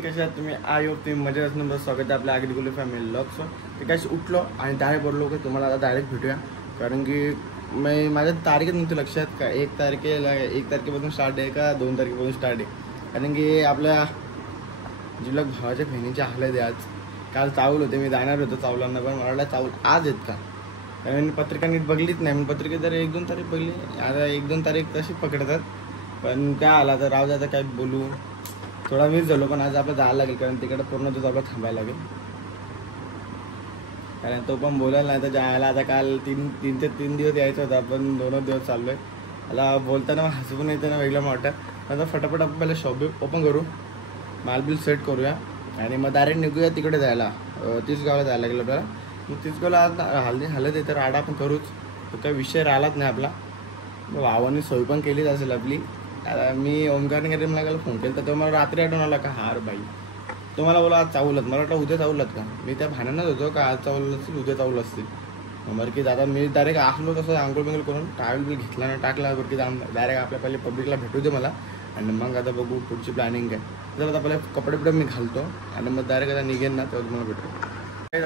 Morning, कशा आहात तुम्ही? आय होप तुम्ही मजेत असणार. स्वागत आहे आपल्या आगरी गुली फॅमिली व्लॉग्स. ते काय उठलो आणि डायरेक्ट बोललो की तुम्हाला आता डायरेक्ट भेटूया, कारण की मी माझ्या तारीखच नव्हती लक्षात का 1 तारखेपासून स्टार्ट आहे का 2 तारखेपासून स्टार्ट आहे. कारण की आपल्या जिल्हा भावाच्या बहिणीची हालत आहे. आज काल चावल होते, मी जाणार होतो चावलांना, पण मला चावल आज आहेत का, कारण मी पत्रिका नीट बघलीच नाही. मी पत्रिका जर 1-2 तारीख बघली, आता 1-2 तारीख तशी पकडतात, पण काय आला तर राव जाता काय बोलू. थोडा मिस झालो, पण आज आपलं जायला लागेल, कारण तिकडे पूर्ण दिवस आपलं थांबायला लागेल, कारण तो पण बोलायला नाही तर जायला. आता काल 3 ते 3 दिवस यायचं होतं, आपण 2 दिवस चाललो आहे. मला बोलताना हसू पण येतं ना, वेगळं वाटतं. आता फटाफट आपण पहिले शॉप ओपन करू, मालबिल सेट करूया आणि मग डायरेक्ट निघूया तिकडे जायला. 30 गावाला जायला लागेल आपल्याला. मग 30 गावाला आज हालत आहे तर राडा आपण करूच, तो काही विषय राहिलाच नाही आपला. भावाने सोय पण केलीच असेल आपली. आता मी ओमकारने मला फोन केला तर तो मला रात्री आठवण आला का हार बाई, तो मला बोला आज चावलत. मला वाटलं उद्या चावलत का, मी त्या भाण्यानंच होतो का आज चावलं असतील उद्या चावलं असतील. बरं की दादा मी डायरेक्ट आखलो तसं आंघोळ बिंगोळ करून टावेल बिल घेतला ना टाकला, बरं की डायरेक्ट आपल्या पहिले पब्लिकला भेटू दे मला, आणि मग आता बघू पुढची प्लॅनिंग काय. तर आता पहिले कपडे मी घालतो आणि मग डायरेक्ट आता निघेन ना तेव्हा तुम्हाला भेटतो.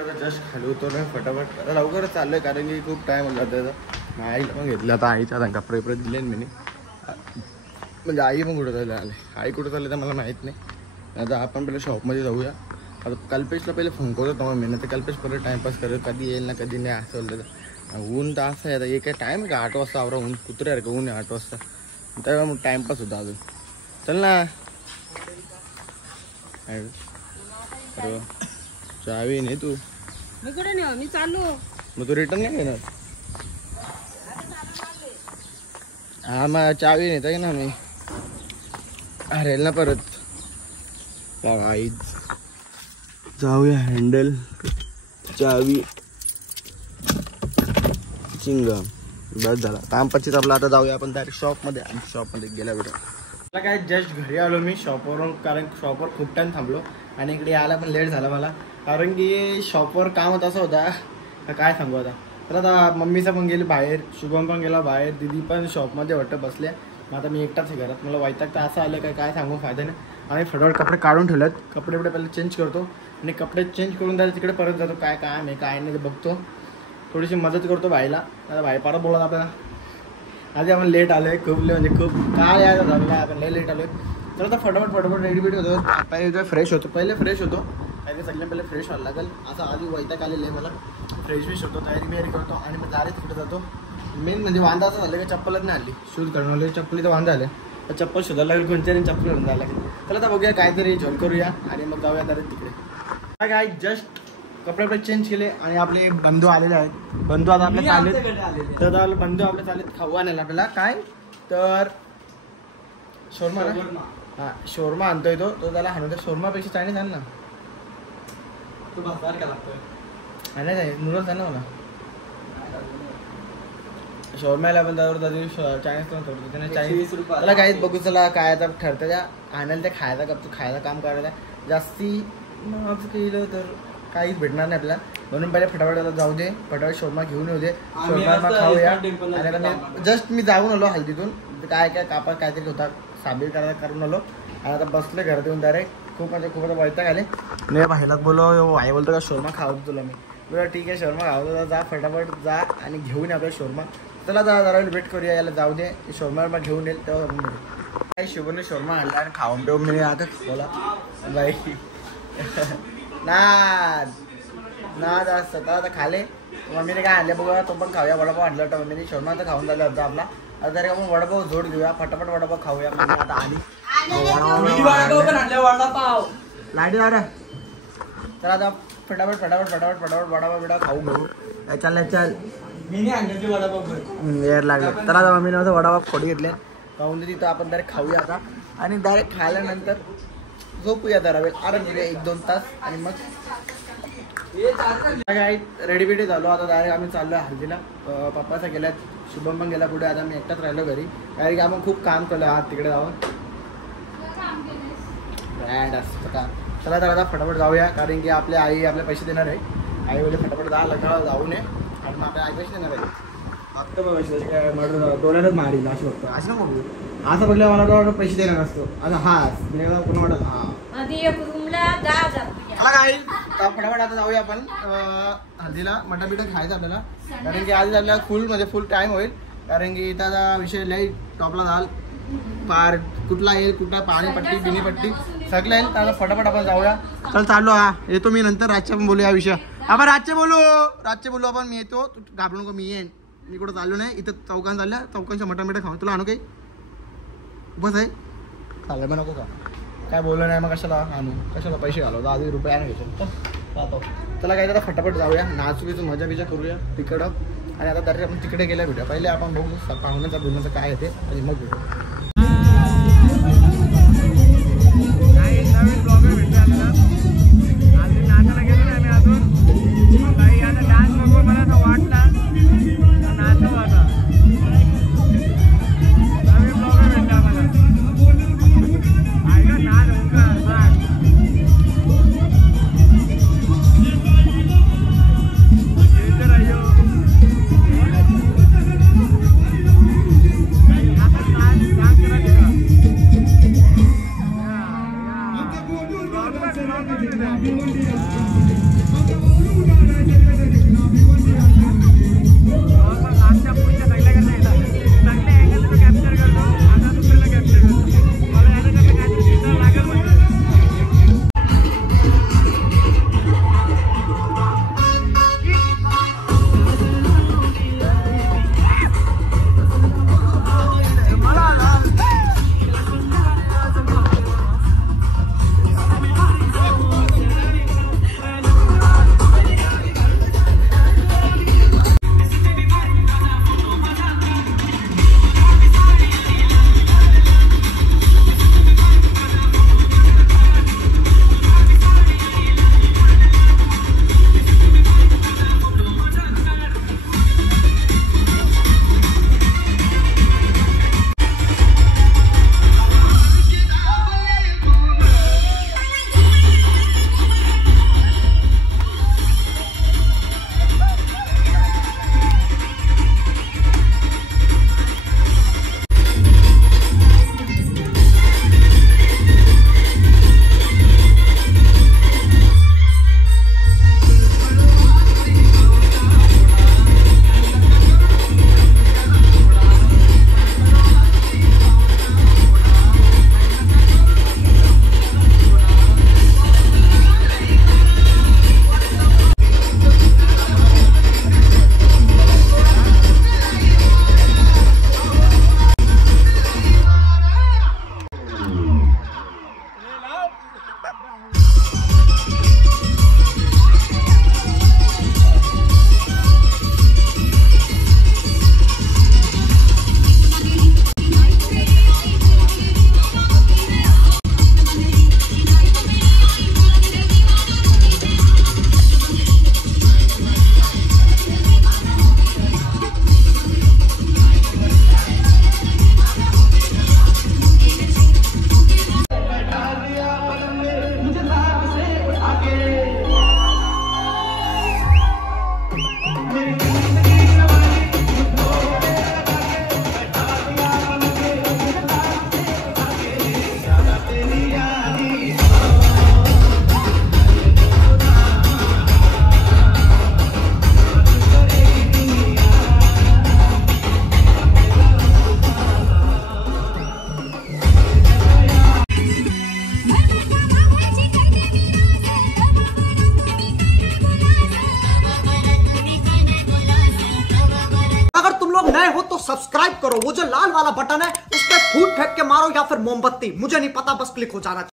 आता जस्ट खाली होतो ना फटाफट, आता लवकरच चाललं आहे कारण की खूप टाईम होता त्याचा. आईला पण घेतलं आता, आईच्या आता कपडे दिले मी, म्हणजे आई पण कुठं चालले आले, आई कुठं चालले तर मला माहीत नाही. आता आपण पहिले शॉपमध्ये जाऊया. आता कल्पेशला पहिले फोन करतो तेव्हा मी, तर कल्पेश परत टाईमपास करत कधी येईल ना कधी नाही असं होतं. ऊन तर असं आहे आता, हे काय टाईम आहे का 8 वाजता आवरा, ऊन कुत्रे आहे का ऊन आहे 8 वाजता, तेव्हा मग टाईमपास होता अजून. चल ना चावी नाही तू, मी चालू. मग तू रिटर्न नाही घेणार? हा मग चावी नेता की ना मी, हरेल ना परत. आईच जाऊया, हँडल चावी चिंगम बस झाला काम 25 आपला. आता जाऊया आपण डायरेक्ट शॉपमध्ये, आणि शॉपमध्ये गेल्या वेळेला मला काय जस्ट घरी आलो मी शॉपवरून, कारण शॉपवर खूप टाईम थांबलो आणि इकडे यायला पण लेट झाला मला, कारण की शॉपवर कामच असं होता काय सांगू. आता तर आता मम्मीचा पण गेली बाहेर, शुभम पण गेला बाहेर, दिदी पण शॉपमध्ये वाटतं बसल्या. मग आता मी एकटाच आहे घरात, मला वैताग तर असं आलं काय सांगू फायदा नाही. आणि फटाफट कपडे काढून ठेवलेत, कपडे पहिले चेंज करतो आणि कपडे चेंज करून जायचं तिकडे परत जातो. काय काम आहे काय नाही ते बघतो, थोडीशी मदत करतो भाईला. आता भाई परत बोलत आपल्याला आधी आपण लेट आलो आहे, खूप म्हणजे खूप काय यायला झालं आपण लय लेट आलो आहे. तर आता फटाफट रेडीमेड होतो, पहिले फ्रेश होतो काही सगळ्यांना पहिले फ्रेश व्हायला लागेल. असं आधी वैताग आलेलं आहे मला, फ्रेश होतो, तयारी करतो आणि मग डायरेक्ट तिकडे जातो. मेन म्हणजे वांदा असं झालं की चप्पलच नाही आली, शूज करणं चप्पलीचं वांदा आलं, तर चप्पल शोधायला लागेल कोणत्या चप्पल घेऊन जायला लागेल. तर आता बघूया काहीतरी झोल करूया आणि मग जाऊया डायरेक्ट तिकडे. काय जस्ट कपडे चेंज केले आणि आपले बंधू आलेले आहेत. बंधू आता आपले चालेत, तर बंधू आपले चालेत खाऊ आणायला आपल्याला. काय तर शोरमा ना, हां शोरमा आणतोय तो त्याला हाणवतो. शोरमापेक्षा चायनीज आण ना, तू भाकर काय लागतोय आणायचं आहे, नूडल्स आण ना मला. शोरम्याला पण चायनीज पण थोडं त्याने चायनीज त्याला काहीच बघू. चला काय आता ठरतं त्या आणायला, त्या खायचं काम करायला. जास्ती महाग केलं तर काहीच भेटणार नाही आपल्याला, म्हणून पहिले फटाफट जाऊ दे, फटाफट शोरमा घेऊन येऊ दे, शोरमा खाऊया. आणि जस्ट मी जाऊन आलो हल्दीतून, काय कापड काहीतरी होता साबीर करायला करून आलो आणि आता बसले घरात येऊन डायरेक्ट. खूप आता वैताग आले. नाही भाईलाच बोलो, आई बोलतो का शोरमा खावतो तुला. मी बरं ठीक आहे शोरमा खावतो, जा फटाफट जा आणि घेऊन आपला शोरमा. चला जरा वेट करूया, याला जाऊ दे, शोरमा घेऊन येईल तेव्हा आपण भेटू. काही शुभने शोरमा आणला आणि खाऊन पेऊन मी आता बोला बाई नाद असतं. आता खाले मम्मीने काय आणले बघा, तो पण खाऊया. वडापाव आणला होता मम्मीने, शोरमा तर खाऊन झाला होता आपला. आता जर आपण वडापाव जोड घेऊया, फटाफट वडापाव खाऊया. म्हणजे आता आली वडापाव लाईट जा. तर आता फटाफट वडापाव बिडा खाऊ घेऊ. चल मी आणले वडापाव वेळ लागला. तर आता मम्मीने असं वडापाव फोडी घेतले, खाऊन दे तिथं. आपण डायरेक्ट खाऊया आता आणि डायरेक्ट खायल्यानंतर झोपूया जरा वेळ, आराम करूया 1-2 तास आणि मग काय रेडीमेडी झालो. आता डायरेक्ट आम्ही चाललो आहे हल्दीला. पप्पाचा गेल्यात, शुभम पण गेला पुढे, आता मी एकटाच राहिलो घरी, कारण की आपण खूप काम केलं आहात तिकडे जाऊन ब्रँड असतं का. चला तर आता फटाफट जाऊया, कारण की आपल्या आई आपले पैसे देणार आहे. आई बोलले फटाफट जाऊ नये आणि मग आपल्या आई पैसे देणार आहे. आत्ता बघायचं काय मर्डर डोळ्यातच मारील असं बघतो, असं ना बघू. असं बघलं मला पैसे देणार असतो. आता हा कोण वाटत हा चला काय फटाफट आता जाऊया आपण हल्दीला मटण बिटन खायचं आपल्याला, कारण की आज आपल्याला फुल टाइम होईल, कारण की इथं आता विषय लई टॉपला झाल पार कुठला येईल कुठला पाणीपट्टी बिनीपट्टी सगळं येईल. तर फटाफट आपण जाऊया. चल चाललो. हा येतो मी नंतर. रातच्या पण बोलूया या विषय. आपण रातचे बोलू आपण. मी येतो, तू घाबरू नको. मी येईन. मी कुठं चाललो नाही. इथं चौकान चालल्या. चौकांच्या मटण बिटन खाऊन तुला आणू काही बस आहे चाललं मग नको का काय बोललं नाही मग कशाला आणू, कशाला पैसे घालव. 10 रुपये आणू घेतो. चला काय जरा फटाफट जाऊया. नाचू मजा बिजा करूया तिकडं. आणि आता तरी आपण तिकडे गेल्या भेटूया. पहिले आपण बघू पाहुण्याचा बोलण्याचं काय आहे ते आणि मग भेटू. नवीन ब्लॉगर भेटले आपल्याला. अजून नाचायला गेलो नाही आम्ही अजून. काही आता डान्स बघून मला असं वाटला नाचावं आता. नवीन ब्लॉगर भेटले आम्हाला. ऐका नाच ओंकार सांग. तो सब्सक्राइब करो, वो जो लाल वाला बटन है उस पर फूट फेंक के मारो या फिर मोमबत्ती, मुझे नहीं पता, बस क्लिक हो जाना चाहिए।